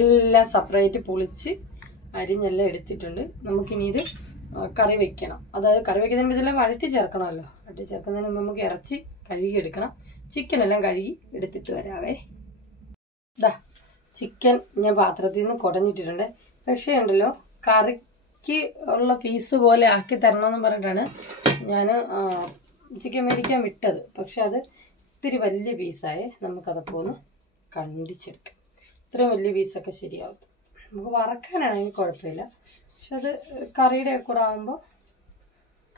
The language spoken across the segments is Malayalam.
എല്ലാം സെപ്പറേറ്റ് പൊളിച്ച് അരിഞ്ഞെല്ലാം എടുത്തിട്ടുണ്ട്. നമുക്കിനി ഇത് കറി വെക്കണം. അതായത് കറി വെക്കുന്നതിന് ഇതെല്ലാം വഴറ്റി ചേർക്കണമല്ലോ. വഴറ്റി ചേർക്കുന്നതിന് മുമ്പ് നമുക്ക് ഇറച്ചി കഴുകി എടുക്കണം. ചിക്കനെല്ലാം കഴുകി എടുത്തിട്ട് വരാവേ. ഇതാ ചിക്കൻ ഞാൻ പാത്രത്തിൽ നിന്ന് കുടഞ്ഞിട്ടിട്ടുണ്ട്. പക്ഷേ ഉണ്ടല്ലോ കറിക്ക് ഉള്ള പീസ് പോലെ ആക്കി തരണമെന്ന് പറഞ്ഞിട്ടാണ് ഞാൻ ചിക്കൻ മേടിക്കാൻ വിട്ടത്. പക്ഷെ അത് ഇത്തിരി വലിയ പീസായേ. നമുക്കതൊക്കെ ഒന്ന് കണ്ടിച്ചെടുക്കാം. ഇത്രയും വലിയ പീസൊക്കെ ശരിയാവും. നമുക്ക് വറക്കാനാണെങ്കിൽ കുഴപ്പമില്ല. പക്ഷെ അത് കറിയുടെ കൂടെ ആകുമ്പോൾ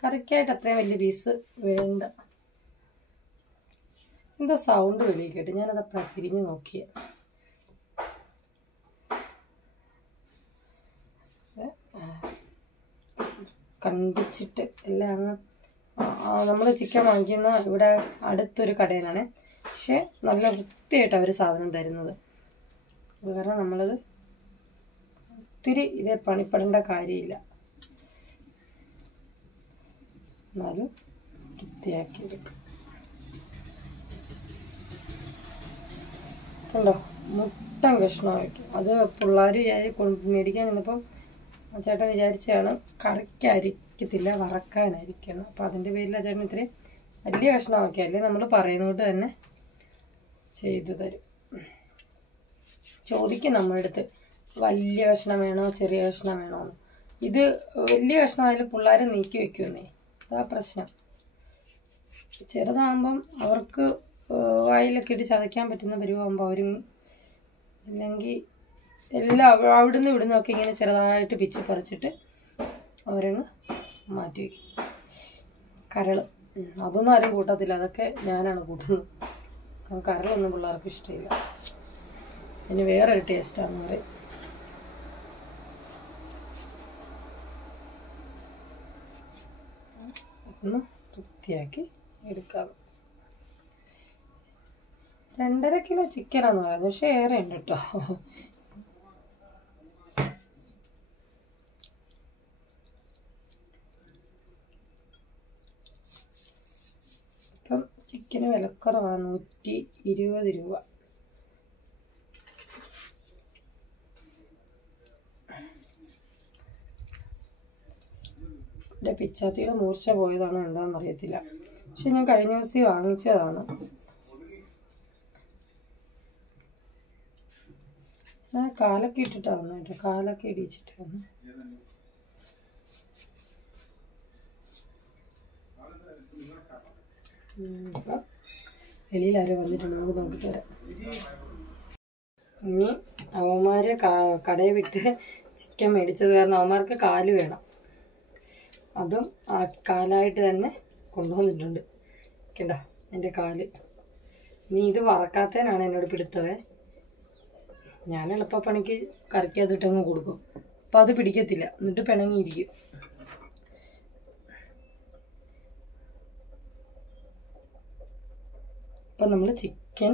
കറിക്കായിട്ട് അത്രയും വലിയ പീസ് വേണ്ട. എന്തോ സൗണ്ട് വെളിയിൽ കേട്ട്. ഞാനതപ്പോഴാണ് തിരിഞ്ഞ് നോക്കിയത്. കണ്ടിച്ചിട്ട് എല്ലാം നമ്മൾ ചിക്കൻ വാങ്ങിക്കുന്ന ഇവിടെ അടുത്തൊരു കടയിൽ നിന്നാണ്. പക്ഷെ നല്ല വൃത്തിയായിട്ട് അവർ സാധനം തരുന്നത്. കാരണം നമ്മളത് ഒത്തിരി ഇതേ പണിപ്പെടേണ്ട കാര്യമില്ല. എന്നാലും വൃത്തിയാക്കി എടുക്കും. കണ്ടോ മുട്ടൻ കഷ്ണമായിട്ട്. അത് പിള്ളേർ മേടിക്കാൻ നിന്നപ്പം ചേട്ടൻ വിചാരിച്ചാണ് കറിക്കായിരിക്കത്തില്ല വറക്കാനായിരിക്കണം. അപ്പം അതിൻ്റെ പേരിൽ ചേട്ടൻ ഇത്രയും വലിയ കഷ്ണമാക്കിയല്ലേ നമ്മൾ പറയുന്നതുകൊണ്ട് തന്നെ ചെയ്തു തരും. ചോദിക്കും നമ്മുടെ അടുത്ത് വലിയ കഷ്ണം വേണോ ചെറിയ കഷ്ണം വേണോ എന്ന്. ഇത് വലിയ കഷ്ണമായാലും പിള്ളേർ നീക്കി വെക്കുമെന്നേ. അതാ പ്രശ്നം. ചെറുതാകുമ്പം അവർക്ക് വായിലൊക്കെ ഇട്ട് ചതയ്ക്കാൻ പറ്റുന്ന പരുവാകുമ്പോൾ അവരും അല്ലെങ്കിൽ എല്ലാം അവിടുന്ന് ഇവിടുന്നൊക്കെ ഇങ്ങനെ ചെറുതായിട്ട് പിച്ചി പറിച്ചിട്ട് അവരങ്ങ് മാറ്റി വയ്ക്കും. കരൾ അതൊന്നും ആരും കൂട്ടത്തില്ല. അതൊക്കെ ഞാനാണ് കൂട്ടുന്നത്. കാരണം കരളൊന്നും പിള്ളേർക്ക് ഇഷ്ടമില്ല. അതിന് വേറൊരു ടേസ്റ്റാണെന്ന് പറയും. ഒന്ന് വൃത്തിയാക്കി എടുക്കാം. 2.5 കിലോ ചിക്കനാന്ന് പറയുന്നത്. പക്ഷെ ഏറെ ഉണ്ട് കേട്ടോ. ഇപ്പം ചിക്കന് വിലക്കുറവാണ്. 120 രൂപ. ഇവിടെ പിച്ചാത്തിയുടെ മൂർച്ച പോയതാണോ എന്താണെന്ന് അറിയത്തില്ല. പക്ഷെ ഞാൻ കഴിഞ്ഞ ദിവസം വാങ്ങിച്ചതാണ്. കാലൊക്കെ ഇട്ടിട്ടാണ് കേട്ടോ. കാലൊക്കെ ഇടിച്ചിട്ടാണ്. വെളിയിലാരും വന്നിട്ടുണ്ട്. നമുക്ക് നോക്കിട്ട് വരാം. ഇനി അവന്മാരെ കടയിൽ വിട്ട് ചിക്കൻ മേടിച്ചത് കാരണം അവന്മാർക്ക് കാല് വേണം. അതും ആ കാലായിട്ട് തന്നെ കൊണ്ടുവന്നിട്ടുണ്ട്. കണ്ടോ എൻ്റെ കാല്. ഇനി ഇത് വറക്കാത്തതിനാണ് എന്നോട് പിടുത്തവേ. ഞാൻ എളുപ്പപ്പണിക്ക് കറിക്കകത്തിട്ടങ്ങ് കൊടുക്കും. അപ്പോൾ അത് പിടിക്കത്തില്ല. എന്നിട്ട് പിണങ്ങിയിരിക്കും. അപ്പം നമ്മൾ ചിക്കൻ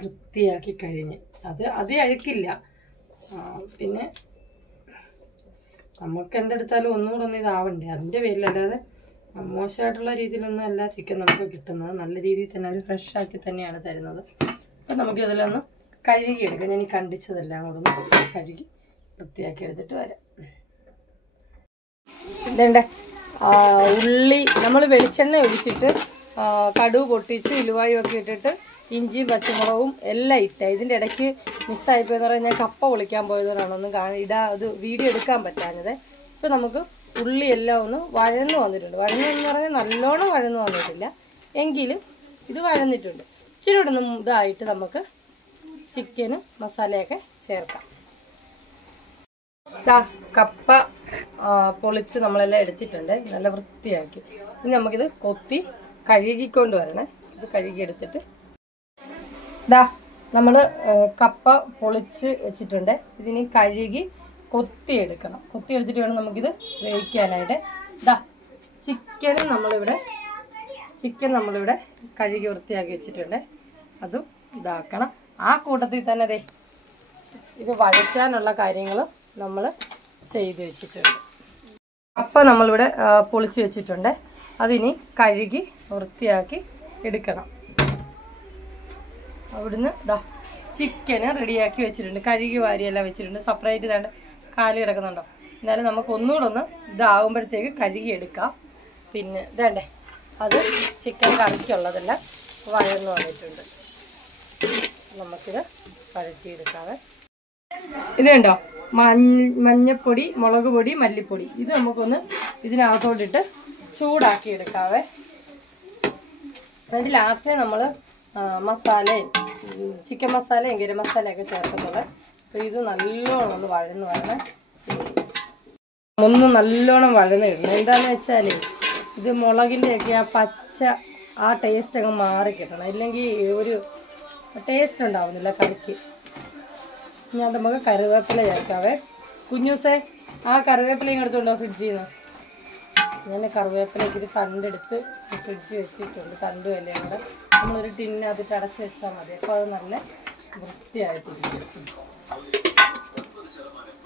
വൃത്തിയാക്കി കഴിഞ്ഞ് അത് അഴുക്കില്ല. പിന്നെ നമുക്ക് എന്തെടുത്താലും ഒന്നുകൂടെ ഒന്ന് ഇതാവണ്ടേ. അതിൻ്റെ പേരിലല്ലാതെ മോശമായിട്ടുള്ള രീതിയിലൊന്നും അല്ല ചിക്കൻ നമുക്ക് കിട്ടുന്നത്. നല്ല രീതിയിൽ തന്നെ അവർ ഫ്രഷ് ആക്കി തന്നെയാണ് തരുന്നത്. അപ്പം നമുക്ക് ഇതിലൊന്ന് കഴുകിയെടുക്കാം. ഞാൻ ഈ കണ്ടിച്ചതെല്ലാം കൂടെ ഒന്ന് കഴുകി വൃത്തിയാക്കി എടുത്തിട്ട് വരാം. ഇതേണ്ട ഉള്ളി നമ്മൾ വെളിച്ചെണ്ണ ഒഴിച്ചിട്ട് കടുക് പൊട്ടിച്ച് ഉലുവായും ഒക്കെ ഇട്ടിട്ട് ഇഞ്ചിയും പച്ചമുളകും എല്ലാം ഇട്ട. ഇതിൻ്റെ ഇടയ്ക്ക് മിസ്സായിപ്പോയെന്ന് പറഞ്ഞാൽ ഞാൻ കപ്പ പൊളിക്കാൻ പോയതുകൊണ്ടാണ് ഒന്നും അത് വീഡിയോ എടുക്കാൻ പറ്റാഞ്ഞത്. ഇപ്പോൾ നമുക്ക് ഉള്ളി എല്ലാം ഒന്ന് വഴന്ന് വന്നിട്ടുണ്ട്. വഴന്നെന്ന് പറഞ്ഞാൽ നല്ലോണം വഴന്ന് വന്നിട്ടില്ല, എങ്കിലും ഇത് വഴന്നിട്ടുണ്ട്. ഇച്ചിരി കൂടെ ഒന്ന് ഇതായിട്ട് നമുക്ക് ചിക്കനും മസാലയൊക്കെ ചേർക്കാം. കപ്പ പൊളിച്ച് നമ്മളെല്ലാം എടുത്തിട്ടുണ്ട്. നല്ല വൃത്തിയാക്കി. ഇനി നമുക്കിത് കൊത്തി കഴുകിക്കൊണ്ട് വരണേ. ഇത് കഴുകിയെടുത്തിട്ട് നമ്മൾ കപ്പ പൊളിച്ച് വെച്ചിട്ടുണ്ട്. ഇതിനി കഴുകി കൊത്തിയെടുക്കണം. കൊത്തിയെടുത്തിട്ട് വേണം നമുക്കിത് വേവിക്കാനായിട്ട്. ചിക്കൻ നമ്മളിവിടെ കഴുകി വൃത്തിയാക്കി വെച്ചിട്ടുണ്ട്. അതും ഇതാക്കണം. ആ കൂട്ടത്തിൽ തന്നെ ഇത് വഴറ്റാനുള്ള കാര്യങ്ങളും നമ്മൾ ചെയ്ത് വെച്ചിട്ടുണ്ട്. കപ്പ നമ്മളിവിടെ പൊളിച്ച് വെച്ചിട്ടുണ്ട്. അതിനി കഴുകി വൃത്തിയാക്കി എടുക്കണം. അവിടുന്ന് ചിക്കന് റെഡിയാക്കി വെച്ചിട്ടുണ്ട്. കഴുകി വാരിയെല്ലാം വെച്ചിട്ടുണ്ട്. സെപ്പറേറ്റ് ഇതാണ്ട് കാല് കിടക്കുന്നുണ്ടോ. എന്നാലും നമുക്ക് ഒന്നുകൂടെ ഒന്ന് ഇതാകുമ്പോഴത്തേക്ക് കഴുകിയെടുക്കാം. പിന്നെ ഇതേണ്ടേ അത് ചിക്കൻ കറിക്കുള്ളതെല്ലാം വഴന്നു വന്നിട്ടുണ്ട്. നമുക്കിത് വഴറ്റിയെടുക്കാവേ. ഇത് കണ്ടോ, മഞ്ഞപ്പൊടി, മുളക് പൊടി, മല്ലിപ്പൊടി. ഇത് നമുക്കൊന്ന് ഇതിനകത്തോട്ടിട്ട് ചൂടാക്കി എടുക്കാവേ. എന്നിട്ട് ലാസ്റ്റ് നമ്മൾ മസാലയും ചിക്കൻ മസാലയും ഗരം മസാലയൊക്കെ ചേർക്കത്തുള്ളൂ. അപ്പോൾ ഇത് നല്ലോണം ഒന്ന് വഴന്ന് വരണേ. ഒന്ന് നല്ലോണം വഴന്ന് ഇടണം. എന്താണെന്ന് വെച്ചാൽ ഇത് മുളകിൻ്റെയൊക്കെ ആ പച്ച ആ ടേസ്റ്റ് അങ്ങ് മാറി കിട്ടണം. ഇല്ലെങ്കിൽ ഒരു ടേസ്റ്റ് ഉണ്ടാവുന്നില്ല കറിക്ക്. ഞാൻ നമുക്ക് കറിവേപ്പില ചേർക്കാവേ. കുഞ്ഞൂസേ ആ കറിവേപ്പിലയും എടുത്തുണ്ടോ ഫ്രിഡ്ജിൽ നിന്ന്? ഞാൻ കറിവേപ്പിലേക്ക് ഇത് തണ്ടെടുത്ത് ഫ്രിഡ്ജിൽ വെച്ചിട്ടുണ്ട്. തണ്ടും എല്ലാം കൂടെ നമ്മളൊരു ടിന്നകത്തിട്ട് അടച്ച് വെച്ചാൽ മതി. അപ്പോൾ അത് നല്ല വൃത്തിയായിട്ടിരിക്കും.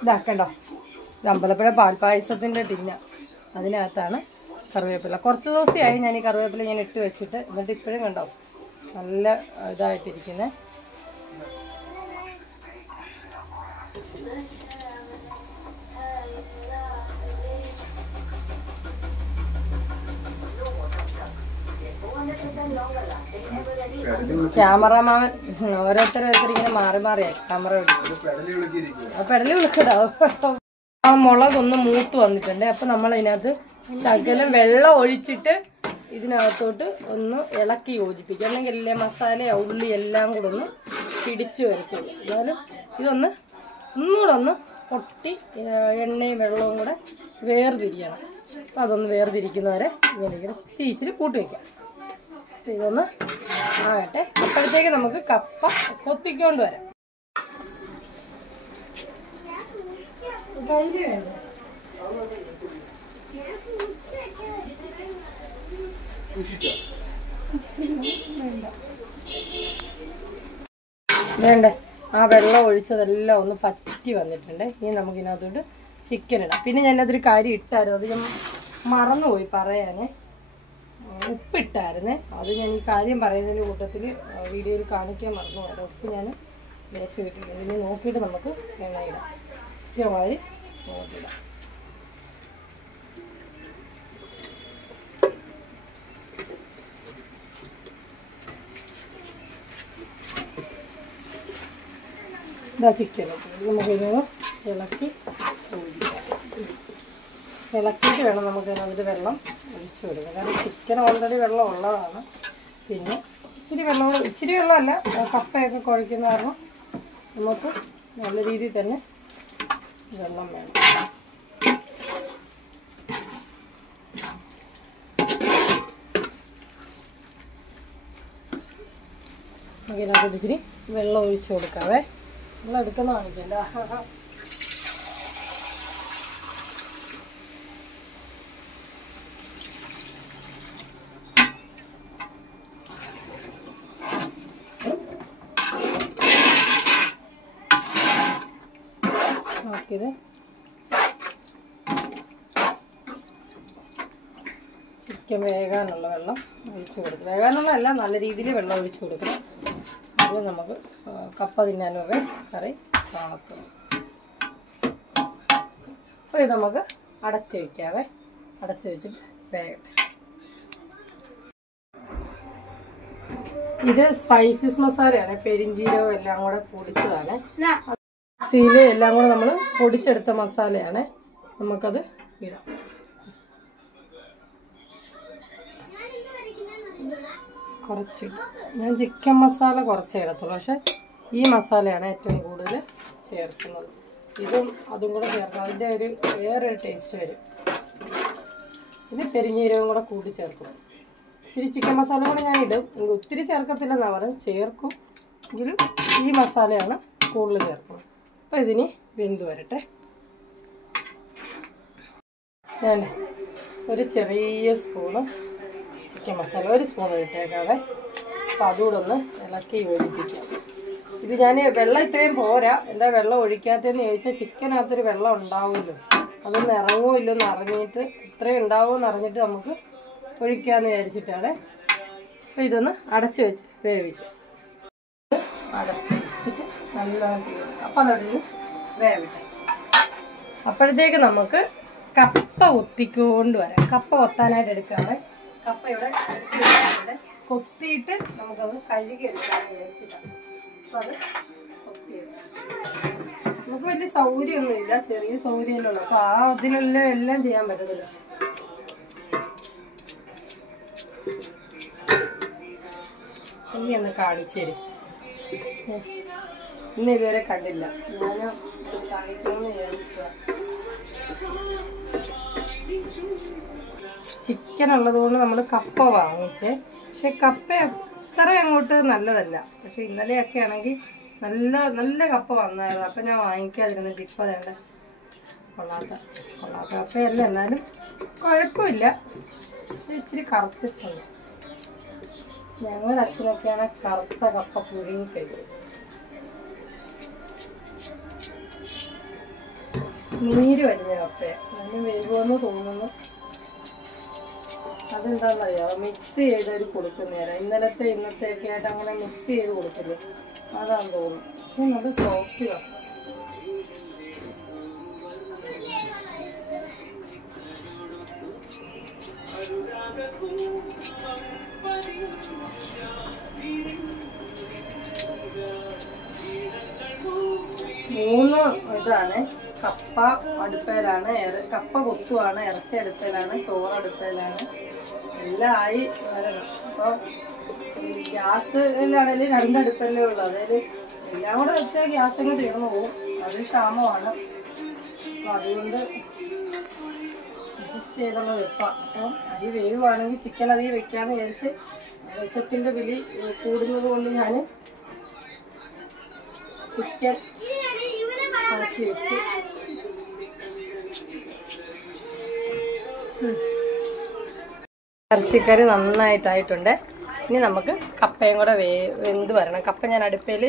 ഇതാക്കണ്ടോ, ഇത് അമ്പലപ്പുഴ പാൽപ്പായസത്തിൻ്റെ ടിന്ന, അതിനകത്താണ് കറിവേപ്പില. കുറച്ച് ദിവസമായി ഞാൻ ഈ കറിവേപ്പില ഇങ്ങനെ ഇട്ട് വെച്ചിട്ട്. എന്നിട്ട് ഇപ്പോഴും കണ്ടോ നല്ല ഇതായിട്ടിരിക്കുന്നത്. ക്യാമറമാൻ ഓരോരുത്തരോരുത്തർ ഇങ്ങനെ മാറി മാറിയായി ക്യാമറ പെടലി വിളിക്കടാവും. ആ മുളകൊന്ന് മൂത്ത് വന്നിട്ടുണ്ട്. അപ്പൊ നമ്മൾ ഇതിനകത്ത് ശകലം വെള്ളം ഒഴിച്ചിട്ട് ഇതിനകത്തോട്ട് ഒന്ന് ഇളക്കി യോജിപ്പിക്കുക. അല്ലെങ്കിൽ എല്ലാ മസാല ഉള്ളി എല്ലാം കൂടെ ഒന്ന് പിടിച്ചു വരത്തുള്ളൂ. എന്നാലും ഇതൊന്ന് ഒന്നുകൂടെ ഒന്ന് പൊട്ടി എണ്ണയും വെള്ളവും കൂടെ വേർതിരിയണം. അപ്പം അതൊന്ന് വേർതിരിക്കുന്നവരെ ഇങ്ങനെ തീച്ചിൽ കൂട്ടി വയ്ക്കാം. ഇതൊന്ന് ആകട്ടെ. അപ്പോഴത്തേക്ക് നമുക്ക് കപ്പ കൊത്തിക്കൊണ്ട് വരാം. വേണ്ടേ ആ വെള്ളം ഒഴിച്ചതെല്ലാം ഒന്ന് പറ്റി വന്നിട്ടുണ്ട്. ഇനി നമുക്കിതിനകത്തോട്ട് ചിക്കൻ ഇടാം. പിന്നെ ഞാനതൊരു കാര്യം ഇട്ടായിരുന്നു, അത് ഞാൻ മറന്നുപോയി പറയാനേ. ഉപ്പിട്ടായിരുന്നേ, അത് ഞാൻ ഈ കാര്യം പറയുന്നതിൻ്റെ കൂട്ടത്തിൽ വീഡിയോയിൽ കാണിക്കാൻ മറന്നുപോയത്. ഉപ്പ് ഞാൻ ലേശം ഇട്ടിട്ടുണ്ട്. ഇനി നോക്കിയിട്ട് നമുക്ക് എണ്ണയിടാം. ചിക്കൻ വാരി നോക്കിയിടാം. ഇതാ ചിക്കൻ നമുക്കിതൊന്ന് ഇളക്കി ഇളക്കിയിട്ട് വേണം നമുക്കതിനകത്ത് വെള്ളം ഒഴിച്ചു കൊടുക്കാം. കാരണം ചിക്കൻ ഓൾറെഡി വെള്ളം ഉള്ളതാണ്. പിന്നെ ഇച്ചിരി വെള്ളമല്ല, കപ്പയൊക്കെ കുഴയ്ക്കുന്ന കാരണം നമുക്ക് നല്ല രീതിയിൽ തന്നെ വെള്ളം വേണം. നമുക്കിതിനകത്ത് ഇച്ചിരി വെള്ളം ഒഴിച്ചു കൊടുക്കാവേ. വെള്ളം എടുക്കുന്ന കാണിക്കണ്ട. നോക്കിയത് ചിക്കൻ വേകാനുള്ള വെള്ളം ഒഴിച്ചു കൊടുക്കും. വേകാനുള്ളതല്ല, നല്ല രീതിയിൽ വെള്ളം ഒഴിച്ചു കൊടുക്കണം. അത് നമുക്ക് കപ്പ തിന്നാനൊക്കെ കറി കാണത്തുള്ളൂ. അപ്പോൾ ഇത് നമുക്ക് അടച്ച് വയ്ക്കാവേ. അടച്ച് വെച്ചിട്ട് വേഗം. ഇത് സ്പൈസസ് മസാലയാണ്, പെരിഞ്ചീരകം എല്ലാം കൂടെ പൊടിച്ചതാണ്. മിക്സിയിൽ എല്ലാം കൂടെ നമ്മൾ പൊടിച്ചെടുത്ത മസാലയാണ്. നമുക്കത് ഇടാം. കുറച്ച് ഞാൻ ചിക്കൻ മസാല കുറച്ചേ ഇടത്തുള്ളൂ, പക്ഷെ ഈ മസാലയാണ് ഏറ്റവും കൂടുതൽ ചേർക്കുന്നത്. ഇതും അതും കൂടെ ചേർക്കണം, അതിൻ്റെ ഒരു വേറൊരു ടേസ്റ്റ് വരും. ഇത് പെരിഞ്ഞീരകം കൂടെ കൂടി ചേർക്കും. ഇച്ചിരി ചിക്കൻ മസാല കൂടെ ഞാൻ ഇടും, ഒത്തിരി ചേർക്കത്തില്ലെന്നാണ് പറയുന്നത്. ചേർക്കും എങ്കിലും ഈ മസാലയാണ് കൂടുതൽ ചേർക്കുന്നത്. അപ്പോൾ ഇതിന് വെന്ത് വരട്ടെ. ഞാൻ ഒരു ചെറിയ സ്പൂണ് ചിക്കൻ മസാല, ഒരു സ്പൂൺ ഇട്ടേക്കാവേ. അപ്പോൾ അതുകൂടെ ഒന്ന് ഇളക്കി യോജിപ്പിക്കാം. ഇത് ഞാൻ വെള്ളം ഇത്രയും പോരാ. എന്താ വെള്ളം ഒഴിക്കാത്തതെന്ന് ചോദിച്ചാൽ ചിക്കനകത്തൊരു വെള്ളം ഉണ്ടാവുമല്ലോ, അതൊന്ന് ഇറങ്ങുമോ ഇല്ലെന്ന് അറിഞ്ഞിട്ട്, ഇത്രയും ഉണ്ടാവുമെന്ന് അറിഞ്ഞിട്ട് നമുക്ക് ഒഴിക്കാമെന്ന് വിചാരിച്ചിട്ടാണ്. അപ്പോൾ ഇതൊന്ന് അടച്ച് വെച്ച് വേവിക്കാം. അടച്ച് വെച്ചിട്ട് നല്ലോണം തീരും. അപ്പം അതൊരു വേവട്ടെ. അപ്പോഴത്തേക്ക് നമുക്ക് കപ്പ കൊത്തിക്കൊണ്ട് വരാം. കപ്പ കൊത്താനായിട്ട് എടുക്കാതെ കപ്പ ഇവിടെ കൊത്തിയിട്ട് നമുക്കത് കഴുകി എടുക്കാമെന്ന് വിചാരിച്ചിട്ടാണ്. അപ്പം അത് കൊത്തിയെടുക്കാം. നമുക്ക് വലിയ സൗകര്യമൊന്നുമില്ല, ചെറിയ സൗകര്യമല്ലേ ഉള്ളൂ. അപ്പം അതിനുള്ള എല്ലാം ചെയ്യാൻ പറ്റത്തില്ല. ഇനി ഒന്ന് കാണിച്ചു തരും. ഇന്ന് ഇതുവരെ കണ്ടില്ല, ഞാൻ കാണിക്കണമെന്ന് വിചാരിച്ചതാണ്. ചിക്കൻ ഉള്ളത് നമ്മൾ കപ്പ വാങ്ങിച്ചേ, പക്ഷെ കപ്പ അത്ര അങ്ങോട്ട് നല്ലതല്ല. പക്ഷെ ഇന്നലെയൊക്കെ ആണെങ്കിൽ നല്ല നല്ല കപ്പ വന്നായിരുന്നു. അപ്പം ഞാൻ വാങ്ങിക്കാതിരുന്നിട്ട് ഇപ്പം വേണ്ട കൊള്ളാത്ത കപ്പയല്ല, എന്നാലും കുഴപ്പമില്ല. പക്ഷെ ഇച്ചിരി കറുത്തിട്ടുണ്ട്. ഞങ്ങളുടെ അച്ഛനൊക്കെയാണ് കറുത്ത കപ്പ പുഴുങ്ങി കഴിക്കും. നീര് വലിഞ്ഞ കപ്പയാണ്. അതിന് വേഗമെന്ന് തോന്നുന്നു. അതെന്താണെന്നറിയാം, മിക്സ് ചെയ്തൊരു കൊടുക്കുന്നേരം ഇന്നലത്തെ ഇന്നത്തെയൊക്കെ ആയിട്ട് അങ്ങനെ മിക്സ് ചെയ്ത് കൊടുക്കില്ലേ, അതാന്ന് തോന്നുന്നു. പക്ഷെ നല്ല സോഫ്റ്റ് കപ്പ. മൂന്ന് ഇതാണ്. കപ്പ അടുപ്പയിലാണ്, കപ്പ കൊത്തുവാണ്, ഇറച്ചി അടുപ്പയിലാണ്, ചോറ് അടുപ്പയിലാണ്, എല്ലാം ആയി വരണം. അപ്പോൾ ഗ്യാസിലാണെങ്കിൽ രണ്ടടുപ്പല്ലേ ഉള്ളൂ. അതിൽ എല്ലാം കൂടെ വെച്ചാൽ ഗ്യാസ് അങ്ങ് തീർന്നു പോകും. അത് ക്ഷാമമാണ്. അപ്പം അതുകൊണ്ട് അഡ്ജസ്റ്റ് ചെയ്തുള്ള വെപ്പാണ്. അപ്പം അരി വേവുവാണെങ്കിൽ ചിക്കൻ അധികം വെക്കാമെന്ന് വിചാരിച്ച് വിശപ്പിൻ്റെ വിളി കൂടുന്നത് കൊണ്ട് ഞാൻ ചിക്കൻ ആക്കി വെച്ച് ഇറച്ചിക്കറി നന്നായിട്ടായിട്ടുണ്ട്. ഇനി നമുക്ക് കപ്പയും കൂടെ വെന്ത് വരണം. കപ്പ ഞാൻ അടുപ്പയിൽ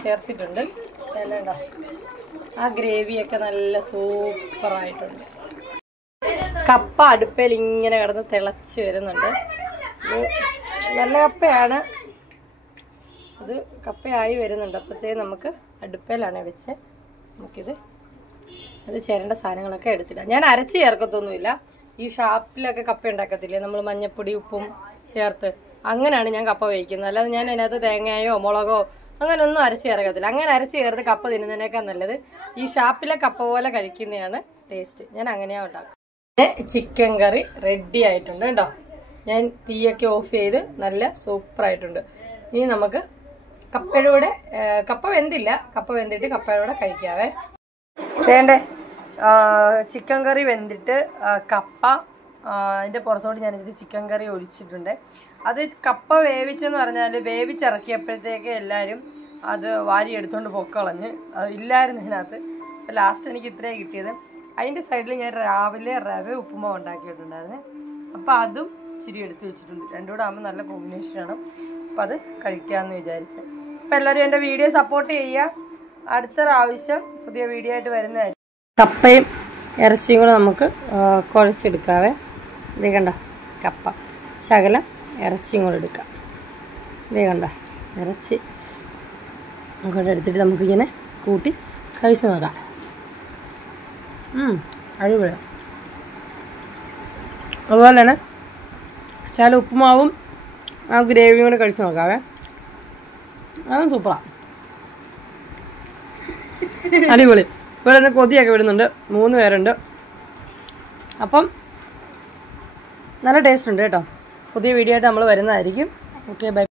ചേർത്തിട്ടുണ്ട്. വേണ്ട, ആ ഗ്രേവിയൊക്കെ നല്ല സൂപ്പറായിട്ടുണ്ട്. കപ്പ അടുപ്പയിൽ ഇങ്ങനെ കിടന്ന് തിളച്ച് വരുന്നുണ്ട്. നല്ല കപ്പയാണ്, അത് കപ്പയായി വരുന്നുണ്ട്. അപ്പോഴത്തേക്ക് നമുക്ക് അടുപ്പയിലാണ് വെച്ച് നമുക്കിത് അത് ചേരേണ്ട സാധനങ്ങളൊക്കെ എടുത്തില്ല. ഞാൻ അരച്ച് ചേർക്കത്തൊന്നുമില്ല. ഈ ഷാപ്പിലൊക്കെ കപ്പ ഉണ്ടാക്കത്തില്ലേ, നമ്മൾ മഞ്ഞപ്പൊടി ഉപ്പും ചേർത്ത്, അങ്ങനെയാണ് ഞാൻ കപ്പ വേവിക്കുന്നത്. അല്ലാതെ ഞാൻ അതിനകത്ത് തേങ്ങയോ മുളകോ അങ്ങനെയൊന്നും അരച്ച് ചേർക്കത്തില്ല. അങ്ങനെ അരച്ച് ചേർത്ത് കപ്പ തിന്നുന്നതിനേക്കാൾ നല്ലത് ഈ ഷാപ്പിലെ കപ്പ പോലെ കഴിക്കുന്നതാണ് ടേസ്റ്റ്. ഞാൻ അങ്ങനെയാണ് ഉണ്ടാക്കുക. ചിക്കൻ കറി റെഡി ആയിട്ടുണ്ട് കേട്ടോ. ഞാൻ തീയൊക്കെ ഓഫ് ചെയ്ത് നല്ല സൂപ്പറായിട്ടുണ്ട്. ഇനി നമുക്ക് കപ്പയുടെ കൂടെ, കപ്പ വെന്തില്ല, കപ്പ വെന്തിട്ട് കപ്പയുടെ കൂടെ കഴിക്കാവേ. വേണ്ടേ, ചിക്കൻ കറി വെന്തിട്ട് കപ്പ അതിൻ്റെ പുറത്തോട്ട് ഞാനിത് ചിക്കൻ കറി ഒഴിച്ചിട്ടുണ്ട്. അത് കപ്പ വേവിച്ചെന്ന് പറഞ്ഞാൽ വേവിച്ചിറക്കിയപ്പോഴത്തേക്ക് എല്ലാവരും അത് വാരി എടുത്തുകൊണ്ട് പൊക്കളഞ്ഞ് ഇല്ലായിരുന്നു ഇതിനകത്ത്. അപ്പോൾ ലാസ്റ്റ് എനിക്ക് ഇത്രയാണ് കിട്ടിയത്. അതിൻ്റെ സൈഡിൽ ഞാൻ രാവിലെ റവ ഉപ്പുമാവ് ഉണ്ടാക്കിയിട്ടുണ്ടായിരുന്നു. അപ്പോൾ അതും ഇച്ചിരി എടുത്ത് വെച്ചിട്ടുണ്ട്. രണ്ടും കൂടെ ആകുമ്പോൾ നല്ല കോമ്പിനേഷനാണ്. അപ്പോൾ അത് കഴിക്കാമെന്ന് വിചാരിച്ചു. അപ്പോൾ എല്ലാവരും എൻ്റെ വീഡിയോ സപ്പോർട്ട് ചെയ്യുക. അടുത്ത പ്രാവശ്യം പുതിയ വീഡിയോ ആയിട്ട് വരുന്നതായിരിക്കും. കപ്പയും ഇറച്ചിയും കൂടെ നമുക്ക് കുഴച്ചെടുക്കാവേ. ഇതേ കണ്ട കപ്പ, ശകലം ഇറച്ചിയും കൂടെ എടുക്കാം. ഇതേ കണ്ട ഇറച്ചി അങ്ങോട്ട് എടുത്തിട്ട് നമുക്കിങ്ങനെ കൂട്ടി കഴിച്ച് നോക്കാം. അടിപൊളിയാണ്. അതുപോലെ തന്നെ ചില ഉപ്പുമാവും ആ ഗ്രേവിയും കൂടെ കഴിച്ച് നോക്കാവേ. അതും സൂപ്പറാണ്, അടിപൊളി. ഇവിടെ നിന്ന് കൊതിയൊക്കെ വിടുന്നുണ്ട്, 3 പേരുണ്ട്. അപ്പം നല്ല ടേസ്റ്റ് ഉണ്ട് കേട്ടോ. പുതിയ വീഡിയോ ആയിട്ട് നമ്മൾ വരുന്നതായിരിക്കും. Okay, by.